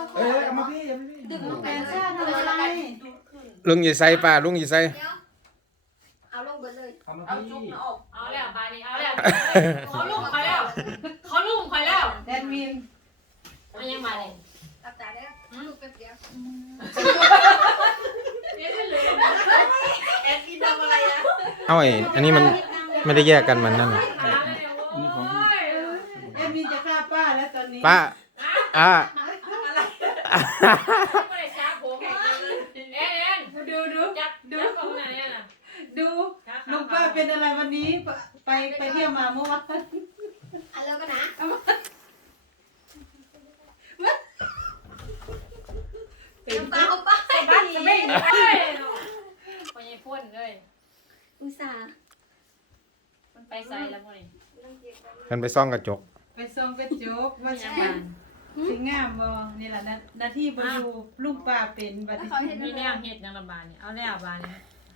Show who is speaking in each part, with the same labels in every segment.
Speaker 1: เอามาพี่เอามาพี่
Speaker 2: ดึกแฟนซ่าทำอะไร
Speaker 3: ลุงอย่าใส่ป้าลุงอย่าใส่
Speaker 2: เอาลงไปเลย
Speaker 1: เอามา
Speaker 4: เอา
Speaker 1: พี่
Speaker 4: จุกนะออก
Speaker 5: เอาแล้วบายนี้เอาแล้วเขาลุ่มคอยแล้วเขาลุ่มคอยแล้ว
Speaker 2: แอดมิน
Speaker 5: อันยังมาเลย
Speaker 2: ตับตาได้ลูกแป๊บเดียว
Speaker 5: นี่ไม่เหลือ
Speaker 4: แอดมินทำอะไรอะ
Speaker 3: เอาอันนี้มันไม่ได้แยกกันมันนั่นน่ะ
Speaker 2: แอดมินจะฆ่าป้าแล้วตอนนี้
Speaker 3: ป้าอ่า
Speaker 5: ไม่ได้ช้าผมเอ็นดูจับดูของไหนน่ะ
Speaker 2: ดูลุงป้าเป็นอะไรวันนี้ไปเที่ยวมาเมื่อวาน
Speaker 4: เอาแล้วกันนะ
Speaker 2: เป็น
Speaker 4: ตาเอาไป
Speaker 5: บ้านจะไม่ได้ไปยังพ่นเลย
Speaker 4: อุตส่าห์
Speaker 5: มันไปใส่แล้วมั้ง
Speaker 3: กันไปซ่องกระจก
Speaker 2: ไปส่งกระจกมา
Speaker 5: ยัง
Speaker 2: ใช่
Speaker 5: บ้าน
Speaker 2: สิงามบ่นี่แหละหน้าที่บ่อยู่ลุงป้าเป็นบัดนี้
Speaker 5: มีแนวเห็ดยังลำบากเนี่ยเอาแล้วบานนี้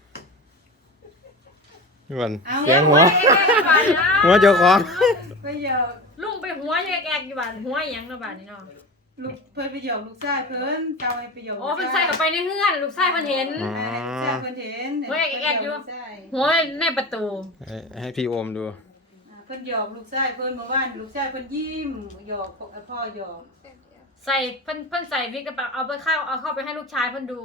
Speaker 3: นี่มันเสียงหัวเจ้าของ
Speaker 2: ไปหยอก
Speaker 5: ลุงไปหัวแยกอยู่บ้านหัวยังลำบากนี่เนาะ
Speaker 2: ลูกเพิ่นไปหยอกลูกชายเพิ่นเจ้าให้ไปหยอก
Speaker 5: โอ้เป็นใส่เข้าไปในเฮือนลูกชายเพิ่นเห็น
Speaker 2: ลูกชายเพิ่นเห็น
Speaker 5: เฮ้ยแอดอยู่
Speaker 2: ลูกชาย
Speaker 5: หัวในประตู
Speaker 3: ให้พี่โอมดู
Speaker 2: เพิ่นหยอกลูกชายเพิ่นเมื่อวานลูกชายเพิ่นยิ้มหยอกพ่อหยอก
Speaker 5: ใส่เพิ่นใส่วิกกระเป๋าเอาเข้าไปให้ลูกชายเพิ่นดู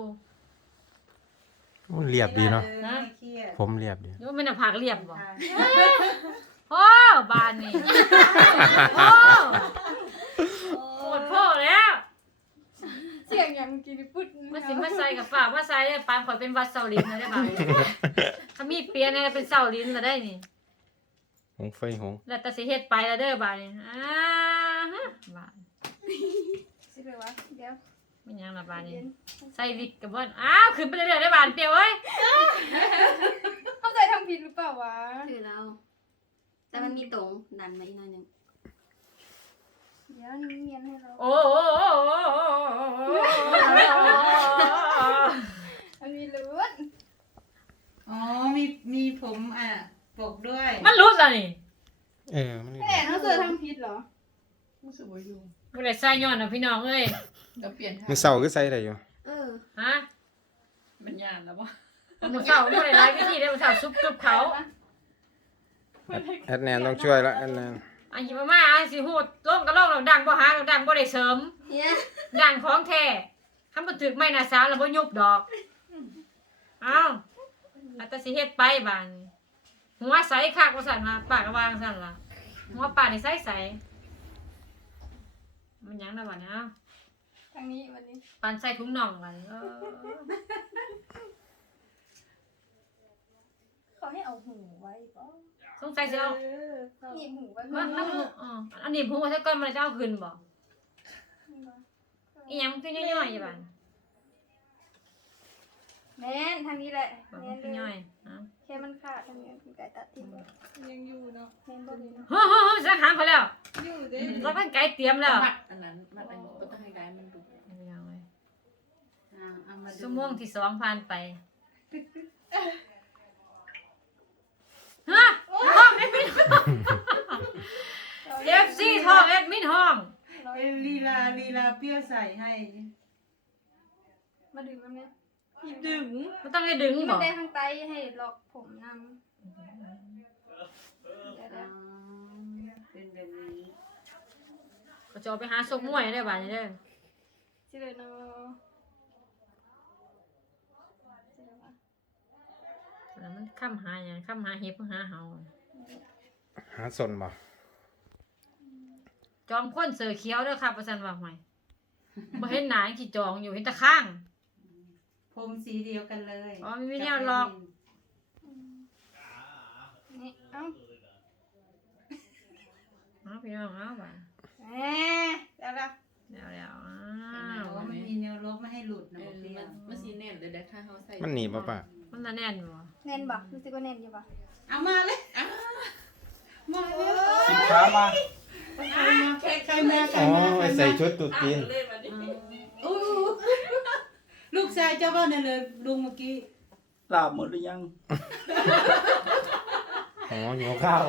Speaker 3: เรียบดีเนาะ
Speaker 2: ไม่เครียด
Speaker 3: ผมเรียบดี
Speaker 5: นี่มันผักเรียบบ่โอ้บานนี่โอ้โคตรพ่อแล้ว
Speaker 4: เสียงอย่างเมื่อกี้นี่พูด
Speaker 5: มาสิมาใส่กับฝากมาใส่ปานข่อยเป็นวัดเสาลิ้นนะได้บ่าถ้ามีเปียเนี่ยเป็นเสาลิ้นละได้นี่
Speaker 3: หงไฟหง
Speaker 5: แล้วแต่สิเฮ็ดไปแล้วเด้อบาดนี่ฮะบาด
Speaker 4: สิเลยวะเดี๋ยว
Speaker 5: มันยังละบาดนี่ใส่วิกกับบ่อ้าวขึ้นไปเรื่อยๆได้บาดเปียวเอ้ย
Speaker 4: เข้าใจทำผิดหรือเปล่าวะ
Speaker 6: คือเรา แต่มันมีตรงดันมาอีกหน่อยหนึง
Speaker 4: เดี๋ยวนี่เนียนให้เรา
Speaker 5: โอ้โห
Speaker 4: มันมีเลือด
Speaker 2: อ๋อมีผมปกด้วย
Speaker 5: มันรู้ซะนี่
Speaker 3: มัน
Speaker 4: แม่เขาเจอทำผิดเหรอ
Speaker 1: รู้สึกว่าอยู่
Speaker 5: บ่ได้ใส่ย้อนนะพี่น้องเอ้ย
Speaker 1: เดี๋ยวเปลี่ยนท่า
Speaker 3: มันเศร้าก็ใส่ได้อยู่
Speaker 6: เออ
Speaker 5: ฮะ
Speaker 1: มันยานแล้วปะ
Speaker 5: มันเศร้าบ่ได้หลายวิธีได้มันเศร้าซุบตุบเขา
Speaker 3: แอดแนนต้องช่วยแล้วแอดแนน
Speaker 5: อันนี้มาอันสิฮูดลงก็ลงแล้วดังบ่หาดังบ่ได้เสริม
Speaker 6: เนี่ย
Speaker 5: ดังของแท้คำบ่ถึกไม่น่าสาวแล้วบ่ยุบดอกเอ้าอาจจะสิเฮ็ดไปบาดนี้หัวใสคักว่าซั่นว่าปากก็วางซั่นล่ะหัวปากนี่ใสๆมันหยังนะบัดนี้เอ้า
Speaker 4: ทางนี้วันนี้
Speaker 5: ปานใส่ถุงน่องบัดนี้
Speaker 4: เขาให้เอาหูไว้ป่ะ
Speaker 5: สงสัยสิเอา
Speaker 4: หนีบหูไว้
Speaker 5: มันอันนี้ผมว่าถ้าก่อนมันจะเอาขึ้นบ่อีหยังมันคือย่อยๆอยู่บัด
Speaker 4: แม่นทางนี้แหละ
Speaker 5: บ่
Speaker 4: แม่
Speaker 5: มัน
Speaker 4: น
Speaker 5: คื
Speaker 4: เล
Speaker 5: อย่อย ยฮะ
Speaker 4: แค่มันขาดทางนี้คือไก่ตัดทิ้งยังอยู่เนาะแม่นบ่ดีเนาะ
Speaker 5: โหสักหางเขาแล้ว
Speaker 4: อยู่เด้
Speaker 5: แล้วมันไก่เตรียมแล้ว
Speaker 1: มัดอันนั้นมัดอันนี้ก็ต้องให้ได้มันดู
Speaker 6: เอามาดู
Speaker 5: ชั่วโมงที่2ผ่านไปฮะห้องแอดมินFC ห้องแอดมินห้อง
Speaker 2: ลีลาเปรี้ยวใส่ให้
Speaker 4: มาดึงมันเนี่ย
Speaker 5: ดึงมันต้องให้ดึง
Speaker 4: นี่
Speaker 5: บ่
Speaker 4: มันได้ทางไตให้ล็อกผมนำ
Speaker 6: เป็นแบบนี้
Speaker 5: ก็จะเอาไปหาซกมวยได้บัดนี้เด้อ
Speaker 4: สิเลยเนาะ
Speaker 5: แล้วมันค้ำหาหยังค้ำหาเห็บหาเห่า
Speaker 3: หาสนบ่
Speaker 5: จอมคนเสือเขียวเด้อครับว่าซั่นว่าห่วยบ่เห็นหน้าขี้จองอยู่เห็นแต่ข้าง
Speaker 2: ผมสีเดียวกันเลย
Speaker 5: อ๋อมีแนวหลอก
Speaker 4: นี่เอ้า
Speaker 5: เอาพี่น้องเอาบ่
Speaker 4: แหมแล้วล่ะ
Speaker 5: แล้วอ้า
Speaker 2: อ๋
Speaker 5: ว
Speaker 2: อมันมีแนวลบไม่ให้หลุดนะเปรี้ยว
Speaker 1: มันสีแน่นเลยได้ถ้าเขาใส่
Speaker 3: มันหนีบป่ะ
Speaker 5: มันน่ะแน่นบ่
Speaker 4: แน่นบ่รู้สึกว่าแน่นอยู่บ่
Speaker 2: เอามาเลยมาเลย
Speaker 1: สินค้ามา
Speaker 2: ใครมา
Speaker 3: อ๋อไว้ใส่ชุดตุ๊จีน
Speaker 2: อู้ลูกชายเจ้าบ้านนั่นเลยลุงเมื่อกี้
Speaker 1: ลาบหมดหรือยัง
Speaker 3: อ๋อหิวข้าว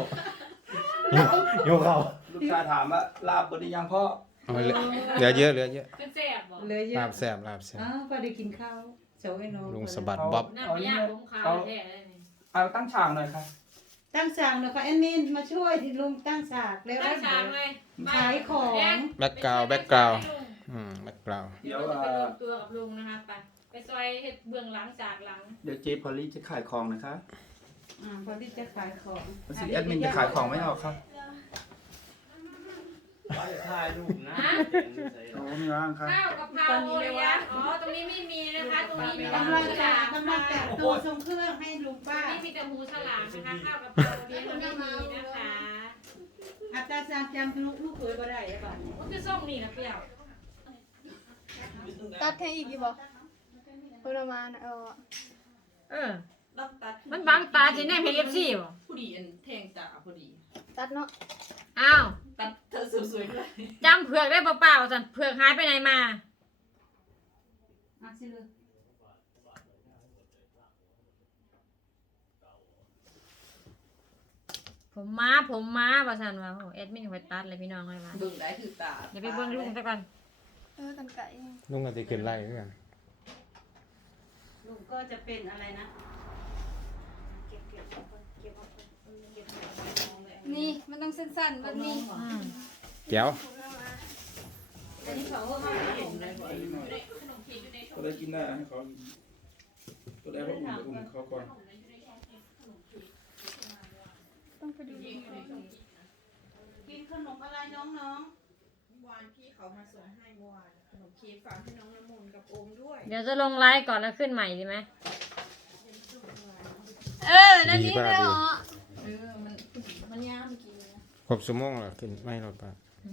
Speaker 3: หิวข้าว
Speaker 1: ลูกชายถามว่าลาบหมดหรือยังพ่อ
Speaker 3: เหลือเยอะ
Speaker 5: เป็นแซ่บบ่
Speaker 2: เลยเย
Speaker 3: ลา
Speaker 2: อะ
Speaker 3: บแซ่บลาบแซ่บ
Speaker 2: อ้าวพอได้กินข้าวเสาไอ้น้อง
Speaker 3: ลุงสะบัดบ๊อบ
Speaker 5: น้ำไม่ยากลงขาวแท้เลยนี่
Speaker 1: เอาตั้งฉากหน่อยค่ะ
Speaker 2: ตั้งฉากหน่อยค่ะแอดมินมาช่วยที่ลุงตั้งฉากแล้ว
Speaker 5: ตั้งฉากเลย
Speaker 2: ขายของ
Speaker 3: แบ็คกราวด์แบ็คกราวด์แบ็คกราวด์
Speaker 5: เดี๋ยวจะไปรวมตัวกับลุงนะคะไปซอยเฮ็ดเบื้องหลังฉากหลัง
Speaker 1: เดี๋ยวเจ๊พอลลี่จะขายของนะคะ
Speaker 2: พอที่จะขายของ
Speaker 1: รู้สึกแอดมินจะขายของไม่ออกครับ
Speaker 7: ถ่ายรูปนะ
Speaker 1: โอ้ไม่ว่างครับ
Speaker 5: ข้าวกะเพราเลยนะอ๋อตรงนี้ไม่มีนะคะตรงนี้มีแต่
Speaker 2: กำ
Speaker 5: หู
Speaker 2: ลัง
Speaker 5: ฉ
Speaker 2: จะ
Speaker 5: ลาม
Speaker 2: กำลังแต่งตัวทรงเครื่องให้ลุงป้า
Speaker 5: นี่มีแต่หูฉลามนะคะข้าวกะเพราเลี้ยงมันไม่มีนะคะ
Speaker 2: อาจารย์จำลูกเขยบ่ได้ป่ะ
Speaker 5: ก็คือส้มนี่นะเปรี้ยว
Speaker 4: ตัดให้อีกอยู่บ่ประมาณ
Speaker 5: เออ
Speaker 1: รับตัด
Speaker 5: มันบังตาจีแน่เพลฟซี่บ่
Speaker 1: ผู้ดีอันแทงตาพอดี
Speaker 4: ตัดเนาะ
Speaker 5: อ้าว
Speaker 1: ตัดเธอสวยๆด้วย
Speaker 5: จำเผือกได้เปล่าๆสันเผือกหายไปไหนมา
Speaker 2: สิเลย
Speaker 5: ผมม้าว่าสันว่าโอ้แอดมินคอยตัดเลยพี่น้องเลยว่า
Speaker 1: เบิ่งได้คือตา
Speaker 5: เดี๋ยวไปเบิ่งลุงซะก่อน
Speaker 4: กันไก่
Speaker 3: ลุงก็จะขึ้นไล่ด้วยกัน
Speaker 2: ลุงก็จะเป็นอะไรนะ
Speaker 4: นี่มันต้องสั้นๆแบบนี้
Speaker 5: อืม
Speaker 3: แจ๋ว
Speaker 2: อันนี้เขาก็เห็นเลย
Speaker 1: ก็ได้กินได้ให้เขาก็ได้เพราะอุ่นเขาก่อน
Speaker 4: ต้องไปดู
Speaker 2: กินขนมอะไรน้อง
Speaker 8: วานพี่เขามาส่งให้เมื่อวานขนมเค้กฝากให้น้องน้ำมนต์กับโอมด้วย
Speaker 5: เดี๋ยวจะลงไลฟ์ก่อนแล้วขึ้นใหม่ดีไหม
Speaker 4: นั่นนี่เลยเหรอ
Speaker 1: มันยามกินนะ
Speaker 3: ครบชั่วโมงแล้วขึ้นไม่รถป่ะ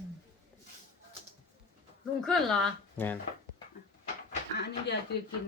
Speaker 5: ลุงขึ้นเหรอ
Speaker 3: แม่น
Speaker 2: ๆอันนี้เดี๋ยวจะกิน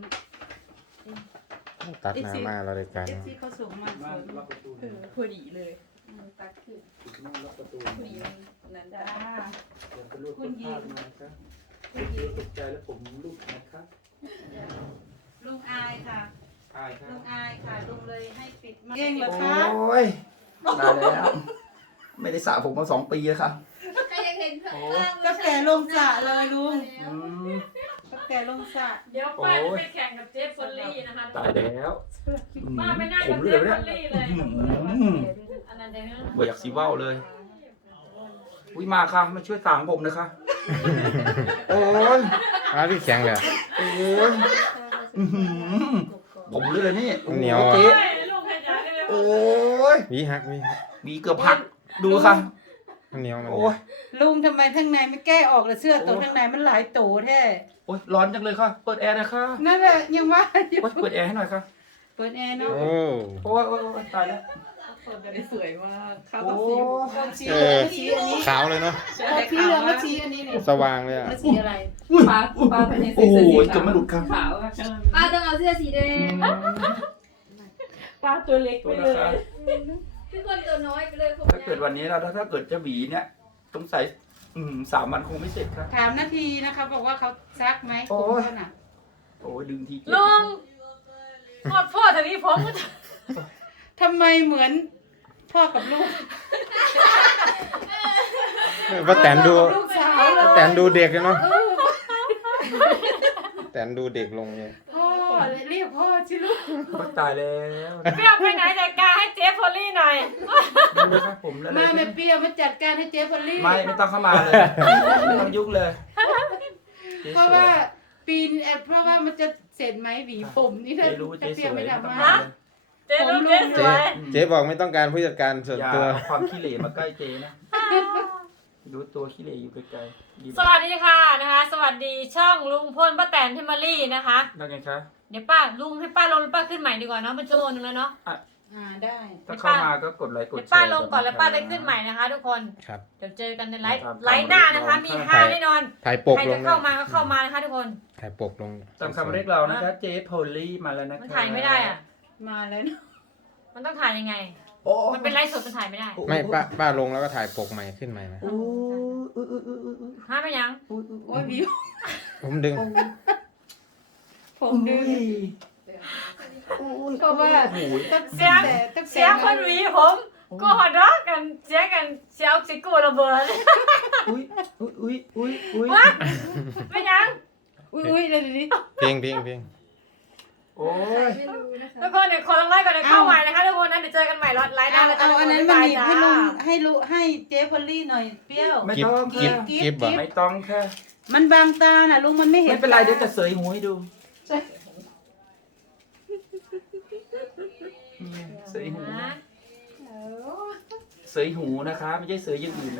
Speaker 3: ตัดหน้ามาเราได้การ
Speaker 2: ที่เขาส่งมา
Speaker 1: บ้านล็อกประตู
Speaker 8: พอดีเลย
Speaker 1: ตัดคือบ้านล็อกประตู
Speaker 8: พอดีมันนั้น
Speaker 2: จ้า
Speaker 1: เดี๋ยวจะรูดต้นภาพมาครับตกใจแล้วผมลูกนะครับ
Speaker 2: ลุงอายค่ะ
Speaker 1: อายครับ
Speaker 2: ลุงอายค่ะลุงเลยให้ปิดเองเหรอคะ
Speaker 1: โอ้ยได้แล้ว ไม่ได้สระผมมา2 ปีแล้วครับ
Speaker 4: ใครยังเห็นเพื่อน
Speaker 2: ก็แต่ลงสระเลยลุงก็แต่ลงสระ
Speaker 5: เดี๋ยวป้าจะไปแข่งกับเจฟฟอลลี่นะคะ
Speaker 1: ตายแล้ว
Speaker 5: ป้าไปนั่ง
Speaker 1: ผ
Speaker 5: กับ
Speaker 1: ม
Speaker 5: เจ
Speaker 1: เลย
Speaker 5: ฟฟ
Speaker 1: เนี่
Speaker 5: อย ลลี่เลย อันนั้นเองนะ
Speaker 1: บ่อยากสีว่าวเลยอุ้ยมาค่ะมาช่วยสางผมนะคะโอ้ย
Speaker 3: พี่แข็งเลย
Speaker 1: โอ้ยผมเลยนี่
Speaker 3: เหนียว
Speaker 1: เจ๊
Speaker 5: เฮ้ยลุงขยันเลย
Speaker 1: โอ้ย
Speaker 3: วิหัก
Speaker 1: มีเกือบหักดูค่ะ
Speaker 3: มันเหนียวมันเหนี
Speaker 1: โอ้
Speaker 3: ยวย
Speaker 2: ลุงทำไมข้างในไม่แก้ออกเลยเสื้อตัวข้างในมันหลายโตแท้
Speaker 1: โอ้ยร้อนจังเลยค่ะ เปิดแอร์หน่อยค่ะ
Speaker 2: นั่นแหละยังว่าอยู่
Speaker 1: โอ้ยเปิดแอร์ให้หน่อยค่ะ
Speaker 2: เปิดแอร์เนาะ
Speaker 3: โอ้
Speaker 1: โอ้ยโอ้ยโอ้ยตายแล้ว
Speaker 8: เปิดไปสวยมากเข้า
Speaker 1: โอ้
Speaker 8: กับสี
Speaker 2: สีเหลืองสีอันนี้
Speaker 3: ขาวเลยเนาะ
Speaker 2: สีเหลืองและสีอันนี้นี่
Speaker 3: สว่างเลยอ่ะ
Speaker 2: แล้วสีอะไร
Speaker 8: ปลาปลาเป็นสี
Speaker 1: โอ้ยเกือบไม่หลุดค่ะ
Speaker 8: ขาวอะ
Speaker 4: ป้าต้องเอาเสื้อสีแดง
Speaker 8: ปลาตัวเล็ก
Speaker 1: ตั
Speaker 8: ไป
Speaker 1: ว
Speaker 8: เล
Speaker 1: นะ
Speaker 8: ย
Speaker 1: คะ
Speaker 4: พี่คนตัวน้อยไปเลยผม
Speaker 1: ถ้าเกิดวันนี้เราถ้าเกิดจะหวีเนี่ยต้องใส่3 วันคงไม่เสร็จครับ
Speaker 2: ถามนาทีนะคะบอกว่าเขาซักไหม
Speaker 1: โอ้
Speaker 2: ผม
Speaker 1: ย
Speaker 2: เขาน่ะ
Speaker 1: โอ้ยดึงที
Speaker 5: ลุงโคตรพ่อแต่นี้ผมก็
Speaker 2: ทำไมเหมือนพ่อกับลูก
Speaker 3: ป้าแตนดู
Speaker 2: ลูกสาวเล
Speaker 3: ป้าย แตนดูเด็กเลยเนาะแตนดูเด็กลงเนี่ย
Speaker 2: พ่อเรียกพ่อชิลูก
Speaker 1: ก็ตายแล้ว
Speaker 5: เปรี้ยวไปไหนจัดการให้เจฟฟอลลี่หน่อย
Speaker 1: ดูนะครับผมแล้ว
Speaker 2: มาแม่เปรี้ยวมาจัดการให้เจ๊พอลลี่
Speaker 1: ไม่ต้องเข้ามาเลยไม่ต้องยุ่งเลย
Speaker 2: เพราะว่าปีนเพราะว่ามันจะเสร็จไหมหวีผมนี่ถ้า
Speaker 1: เจ๊รู้
Speaker 2: ถ้า
Speaker 1: เจ๊
Speaker 2: เป
Speaker 1: ส
Speaker 2: รี้ยว
Speaker 1: วย
Speaker 2: ไม่
Speaker 1: ไม่ต้อง
Speaker 2: ทำ
Speaker 1: มา
Speaker 2: มา
Speaker 1: เลย
Speaker 5: เจ๊ลุงเจ๊สวย
Speaker 3: เจ๊บอกไม่ต้องการผู้จัดการส่วน
Speaker 1: อย่า
Speaker 3: ตัว
Speaker 1: เอาความขี้เหร่มาใกล้เจ๊นะดูตัวขี้เหร่อยู่ไกลๆดี
Speaker 5: สวัสดีค่ะนะคะ สวัสดีช่องลุงพลป้าแตนเทมเบอรี่นะคะ
Speaker 1: แล้วไงคะ
Speaker 5: เดี๋ยวป้าลุงให้ป้าลงแล้วป้าขึ้นใหม่ดีกว่าเนาะเป็นชั่วโมงนึงแล้วเนาะ
Speaker 2: ได้
Speaker 1: ถ้าเข้ามาก็กดไลค์กด
Speaker 5: เดี๋ยว
Speaker 1: แชร์
Speaker 5: ป้าลงก่อนแล้วป้าไปขึ้นใหม่นะคะ ทุกคน
Speaker 3: ครับ
Speaker 5: เดี๋ยวเจอกันในไลฟ์
Speaker 1: ครับ
Speaker 5: ไลฟ์หน้านะคะ มีฮาแน่นอน
Speaker 3: ถ่ายปก
Speaker 5: ใคร
Speaker 3: ล
Speaker 5: จะ
Speaker 3: ง
Speaker 5: เข้ามาก็เข้ามานะคะทุกคน
Speaker 3: ถ่ายปกลง
Speaker 1: ตามคำเรียกเรานะคะเจ๊โพลี่มาแล้วนะคะ
Speaker 5: มันถ่ายไม่ได้อ่ะ
Speaker 2: มาแล้วเนอะ
Speaker 5: มันต้องถ่ายยังไง
Speaker 1: โอ้
Speaker 5: มันเป็นไลฟ์สดมันถ่ายไม่ได้
Speaker 3: ไม่ป้าลงแล้วก็ถ่ายปกใหม่ขึ้นใหม่นะ
Speaker 1: โอ้
Speaker 5: ห้ามไปยัง
Speaker 2: โอ้ยวิว
Speaker 3: ผมดึง
Speaker 2: ผมดึง
Speaker 1: โอ้ย
Speaker 2: เพราะว่า
Speaker 1: โอ้ย
Speaker 5: เสียง เสียงคนหวีผมกูหอดรักกันเสียงกันเสียงสิกูระเบิด
Speaker 1: อุ้ยอุ้ยอุ้ยอุ้ย
Speaker 5: ไม่ยัง
Speaker 1: โ
Speaker 2: เลยดิ
Speaker 3: เพลง
Speaker 1: โอ้ย
Speaker 4: ไม่รู้นะคะ
Speaker 5: ทุกคนเดี๋ยวขอลงไลค์ก่อนเดี๋ยวเข้าใหม่นะคะทุกคนนะเดี๋ยวเจอกันใหม่ไลฟ์หน้าแล้วกั
Speaker 2: เอาอันนั้น
Speaker 5: บ๊
Speaker 2: มาย
Speaker 5: บย
Speaker 2: หนีบ
Speaker 5: จ้า
Speaker 2: ให้ลุงให้เจ๊พอลลี่หน่อยเปรี้ยว
Speaker 1: ไม่
Speaker 3: กิ๊บ
Speaker 1: ต้อง
Speaker 3: กิ๊บ
Speaker 1: ค่ะ
Speaker 3: กิ๊บบ่
Speaker 1: ไม่ต้องค่ะ
Speaker 2: มันบางตาน่ะลุงมันไม่เห็น
Speaker 1: ไม่เป็นไรเดี๋ยวจะเสยหูให้ดูเสยหู
Speaker 5: นะ
Speaker 1: เสยหูนะคะ ไม่ใช่เสยอย่างอื่น